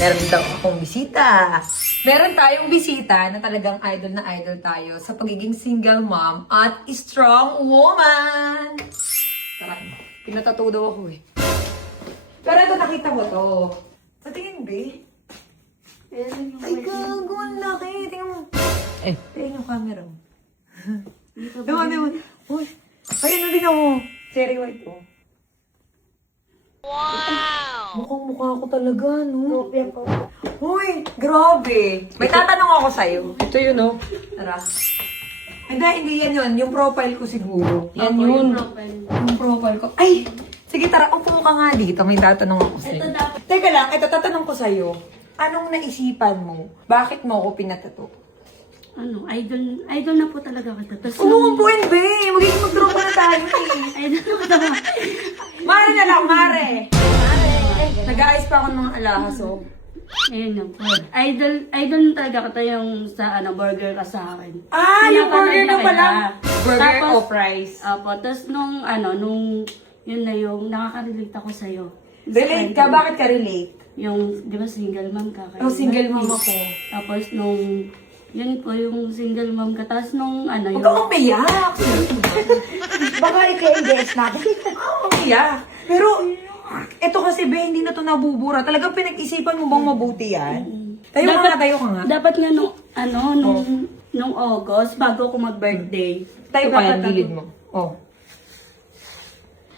Meron daw akong bisita. Meron tayong bisita na talagang idol na idol tayo sa pagiging single mom at strong woman. Tara, pinatato daw ako eh. Pero ito, nakita mo to. Sa tingin, be? Ay, gago, ang laki. Tingnan mo. Tingnan yung camera mo. Diba? Uy, ayun na din ako. Cherry white, oh. Wow! Mukhang-mukha ako talaga, no? Uy, grabe. May tatanong ako sa'yo. Ito yun, no? Tara. Hindi yan yun. Yung profile ko siguro. Yan yun. Yung profile ko. Ay! Sige, tara. Upo mo ka nga dito. May tatanong ako sa'yo. Teka lang, ito tatanong ko sa'yo. Anong naisipan mo? Bakit mo ako pinatato? Idol na po talaga kita. Tapos Oo, po, be. Magiging mag-draw na tayo, eh. idol na po talaga. Mare na lang, mare. Nag-aayos pa ako ng mga alahas, oh. Ayun na po. Idol na talaga kita yung sa burger ka sa akin. Ah, yung burger na pala. Burger Tapos, o fries? Opo, tapos nung yun na yung nakaka-relate ako sa'yo. Relate ka? Bakit ka relate? Yung, di ba single mom ka? Oh, single mom ako. Tapos yun po yung single mom ka. Tapos Huwag kang umiyak! Baka ika-NDS natin. Huwag kang umiyak. Pero, eto kasi, be, hindi na to nabubura. Talagang pinag-isipan mo bang mabuti yan? Tayo ka nga. Dapat nga nung August, bago ako mag-birthday. Tayo ka yan, gilid mo. Oh.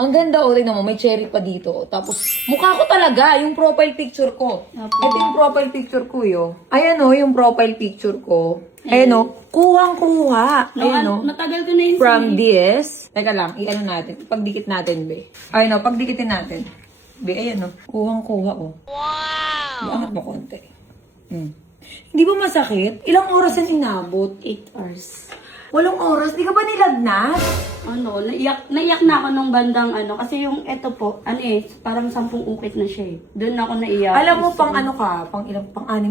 Ang ganda, rin mo, may cherry pa dito. Tapos, mukha ko talaga, yung profile picture ko. Ito yung profile picture ko, yo. Ayan o, yung profile picture ko. Ayan o, kuhang-kuha. Ayan o. Matagal ko na yun. From this. Teka lang, i-ano natin. Pagdikit natin, be. Ayan o, pagdikitin natin. Be, ayan o. Kuhang-kuha o. Wow! Iangat mo konti. Hindi ba masakit? Ilang oras ang inabot? 8 hours. 8 oras? Di ka ba nilagnat? Naiyak na ako nung bandang kasi yung eto po, parang 10 ukit na siya eh. Doon ako naiyak. Alam mo, pang 6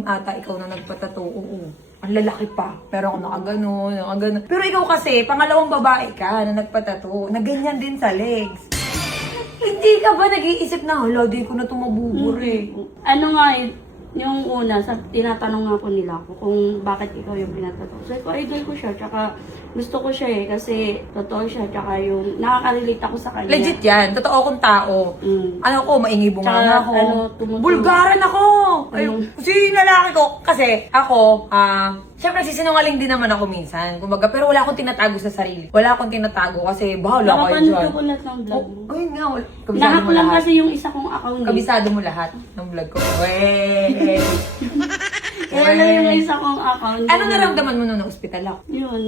ata ikaw na nagpatato. Oo. Ang lalaki pa. Pero ako nakaganon. Pero ikaw kasi, pangalawang babae ka na nagpatato. Na ganyan din sa legs. Hindi ka ba nag-iisip na, hala, di ko na ito mabubure. Yung una, tinatanong nga po nila ako kung bakit ikaw yung pinatato. So, idol ko siya, tsaka gusto ko siya kasi totoo siya, tsaka yung nakaka-relate ako sa kanya. Legit yan. Totoo akong tao. Maingay bunganga ako. Bulgaran ako! Kasi lalaki ko. Kasi ako, siyempre sisinungaling din naman ako minsan. Kumbaga, pero wala akong tinatago sa sarili. Wala akong tinatago kasi bahala kayo dyan. Nakapanood ko lahat ng vlog mo. Ayun nga, kabisado Lahat mo lang lahat. kasi yung isa kong account. Kabisado mo lahat ng vlog ko. Weh! Kaya lang yung isa kong account. Ano naramdaman mo nung na-hospital ako? Yun,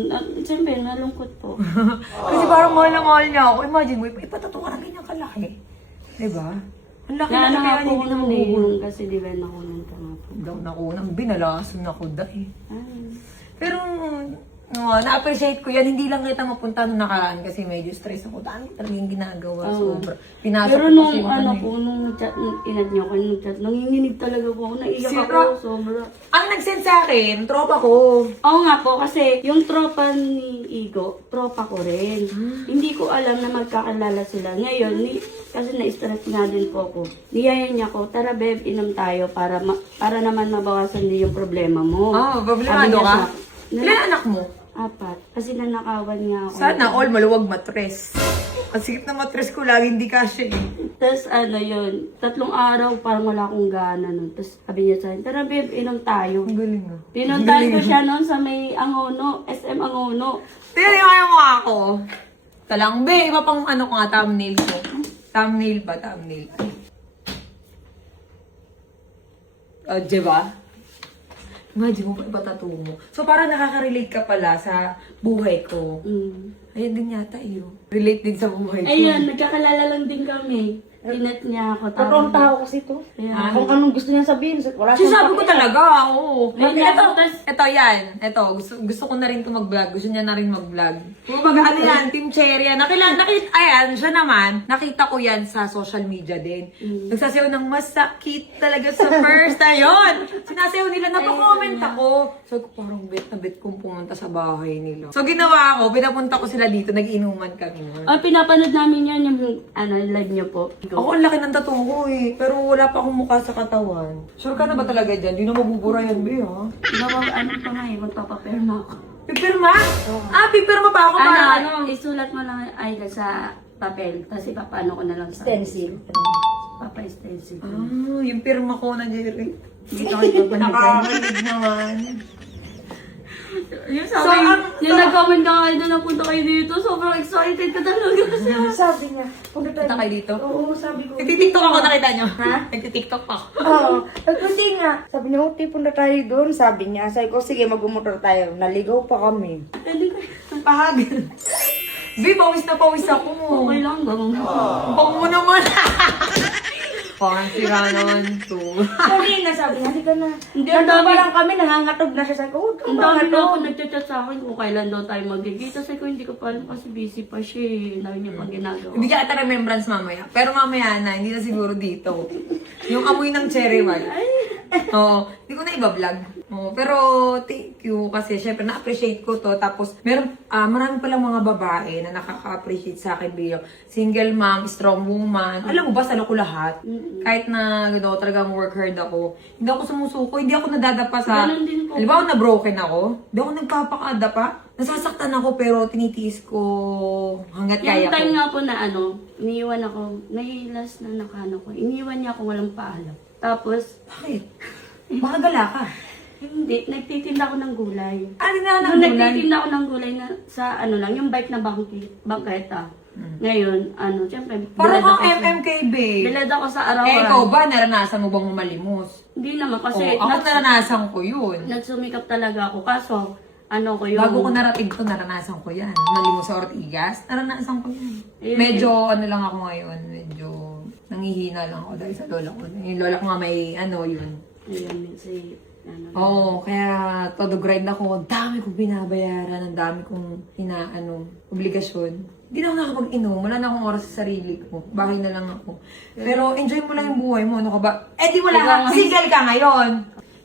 siyempre, nalungkot po. Kasi parang mahal na mahal niya ako. Imagine mo, ipatato ka na ganyan kalaki. Diba? Ang laki na kaya po hindi na nung mahuhulog. kasi di ba nakunan ka nga po. Down ako, nang binalason ako dahil. Ay. Pero, na-appreciate ko yan. Hindi lang kita mapunta nung nakaraan kasi medyo stress ako. Dami ko talagang ginagawa. Sobra. Pinasok Pero ko nung kasi yung nung chat, inad niyo ako, nung chat, nanginginig talaga po ako. Naiyak Sira. ako, sobra. Ang nag-send sa akin, tropa ko. Oo nga po, kasi yung tropa ni Igo, tropa ko rin. Hindi ko alam na magkakalala sila. Ngayon, kasi na-stress nga din po ako. Niyaya niya ko, tara beb, inom tayo para naman mabawasan din yung problema mo. Problemado Sabi niya ka? sa- Ilan anak mo? 4. Kasi nanakawan nga ako. Sana all maluwag matres. Ang sikip na matres ko lagi hindi kasya eh. Tapos yun, 3 araw parang wala akong gana nun. Tapos sabi niya sa akin, tara babe, inom tayo. Ang galing ah. Pinuntahan ko siya noon sa may Angono, SM Angono. Tingnan mo yung mukha ko. Talang be, iba pang ko nga, thumbnail ko. Thumbnail ba? Thumbnail. Diba? Imagine mo, ipatato mo. So, parang nakaka-relate ka pala sa buhay ko. Ayan din yata iyo. Relate din sa buhay ko. Ayun, nagkakalala lang din kami. Tinet niya ako. Totoong tao kasi ito. Kaya, Kung anong gusto niya sabihin, wala Kasi sabi siyang ko pakialam. talaga, oo. Ayun, Ito yan. Ito, gusto ko na rin ito mag-vlog. Gusto niya na rin mag-vlog. Kumbaga, ano yan, Team Cherry yan. Ayan, siya naman, nakita ko yan sa social media din. Nagsasayaw ng masakit talaga sa first. Ayun! Sinasayaw nila, napakomment ako. So, parang bet na bet kong pumunta sa bahay nila. So, ginawa ko, pinapunta ko sila dito, nag-inuman kami. pinapanood namin yan, yung live niyo po. Igo. Ako ang laki ng tattoo ko eh. Pero wala pa akong mukha sa katawan. Sure ka na ba talaga dyan? Di na mabubura yan, Be, ha? Diba ba, ano pa nga eh, magpapaperma ako. Pipirma? Ah, pipirma pa ako para ano? Isulat mo lang idol sa papel, tapos ipapano ko na lang sa Stencil. Papa-stencil. Ah, yung pirma ko na, Jerry. Hindi ko kayo papalitan. Nakakalilig naman. Yung So, sabi, ang- yung nag-comment ka kayo doon, napunta kayo dito, sobrang excited ka talaga kasi. Sabi niya, punta tayo. Punta kayo dito? Oo, sabi ko. Nagtitiktok ako, nakita nyo? Ha? Nagtitiktok ako. Oo. Hindi nga. Sabi niya, okay, punta tayo doon. Sabi niya, sabi ko, sige, mag-motor tayo. Naligaw pa kami. Hindi ko. Pahag. Be, pawis na pawis ako. Okay lang, gawin mo. Pang mo naman. Parang sira naman to. Kanina, sabi niya, hindi ka na. Hindi, ang Nandun pa dami. lang kami, nangangatog na siya. Sabi ko, huwag kang Ang dami na ako mangatog. nagchat-chat sa akin kung kailan daw tayo magkikita. Sabi ko, hindi ko pa alam kasi busy pa siya eh. Dami niya pang ginagawa. Bigyan kita remembrance mamaya. Pero mamaya na, hindi na siguro dito. Yung amoy ng cherry wine. Oo. Hindi ko na iba-vlog. Oo. Pero thank you kasi syempre na-appreciate ko to. Tapos meron, marami palang mga babae na nakaka-appreciate sa akin bilang single mom, strong woman. Alam mo ba, salo ko lahat. Kahit na gano'n, talagang work hard ako. Hindi ako sumusuko, hindi ako nadadapa sa... Ganun din po. Halimbawa na broken ako, hindi ako nagpapakadapa. Nasasaktan ako pero tinitiis ko hanggat kaya Yung time ko. nga po na iniwan ako, nahilas na nakano ko, iniwan niya ako walang paalam. Tapos, Bakit? Baka gala ka. hindi, nagtitinda ako ng gulay. Ano na Nung nang nagtitinda ako ng gulay na sa lang, yung bike na bangketa. Ngayon, siyempre, Parang bilad kang ako sa- MMKB. Bilad ako sa arawan. Eh, ikaw ba, naranasan mo bang umalimos? Hindi naman, kasi Ako naranasan ko yun. nagsumikap talaga ako. Kaso, ko yung... Bago ko narating to, naranasan ko yan. Umalimos sa Ortigas, naranasan ko yan. Eh, Medyo, lang ako ngayon, medyo nangihina lang ako dahil sa lola ko. Yung lola ko nga may, yun. Ayun, si... Oo, kaya todo grind ako. Ang dami kong binabayaran, ang dami kong obligasyon. Hindi na ako nakapag-inom. Wala na akong oras sa sarili ko. Bahay na lang ako. Pero enjoy mo lang yung buhay mo. Ano ka ba? Eh di wala ka. Single ka ngayon.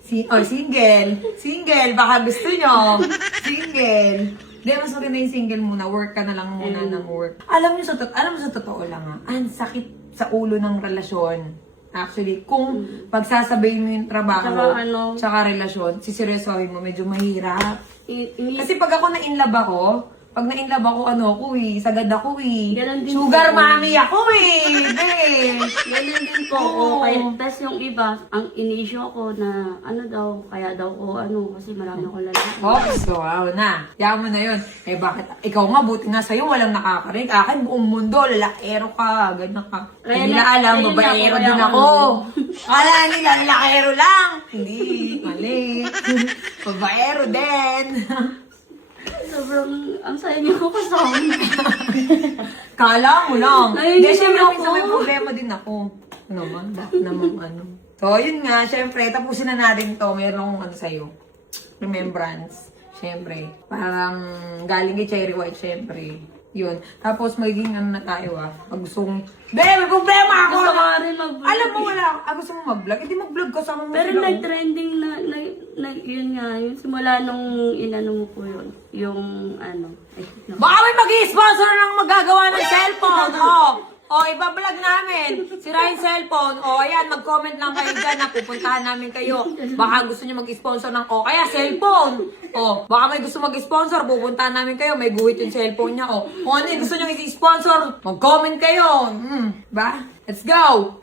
Single. Single. Baka gusto nyo. Single. Hindi, mas maganda yung single muna. Work ka na lang muna ng work. Alam mo sa totoo lang ang sakit sa ulo ng relasyon. Actually, kung pagsasabayin mo yung trabaho, tsaka relasyon, siseryosohin mo, medyo mahirap. Kasi pag ako na-inlove ako, sagad ako Ganon din Sugar po. mommy ako be. Ganun din po ako. Oo. Kaya, tas yung iba, ang inisyo ko na kaya daw ko kasi marami akong lalaki. Oops, wow na. Yaman mo na yun. Eh bakit? Ikaw nga, buti nga sa'yo, walang nakakarinig. Akin, buong mundo, lalaero ka, ganyan ka. Kaya Hindi na- nila alam, kaya babaero na- din kaya ako. Kala nila, lalaero lang. Hindi, mali. Babaero din. Sobrang, ang saya niyo ko kasama. Kala mo lang. Ay, Hindi, hindi syempre, ako. minsan may problema din ako. Ano naman, bakit naman So, yun nga, syempre, tapusin na natin to. Meron akong sa'yo. Remembrance. Syempre. Parang galing kay Cherry White, syempre. Yun. Tapos, magiging na tayo Pag gusto kong, may problema ako! Gusto ko rin mag-vlog. Alam mo, gusto mo mag-vlog? Hindi mag-vlog kasama mo Pero sila. nag-trending yun nga, yung simula nung inano mo po yun. Yung Baka may mag-i-sponsor ng magagawa ng cellphone. Ibablog namin. Sira yung cellphone. Ayan, mag-comment lang kayo dyan na pupuntahan namin kayo. Baka gusto nyo mag-sponsor ng kaya cellphone. Baka may gusto mag-sponsor, pupuntahan namin kayo. May guhit yung cellphone niya. Kung ano yung gusto nyo i-sponsor, mag-comment kayo. Ba? Let's go!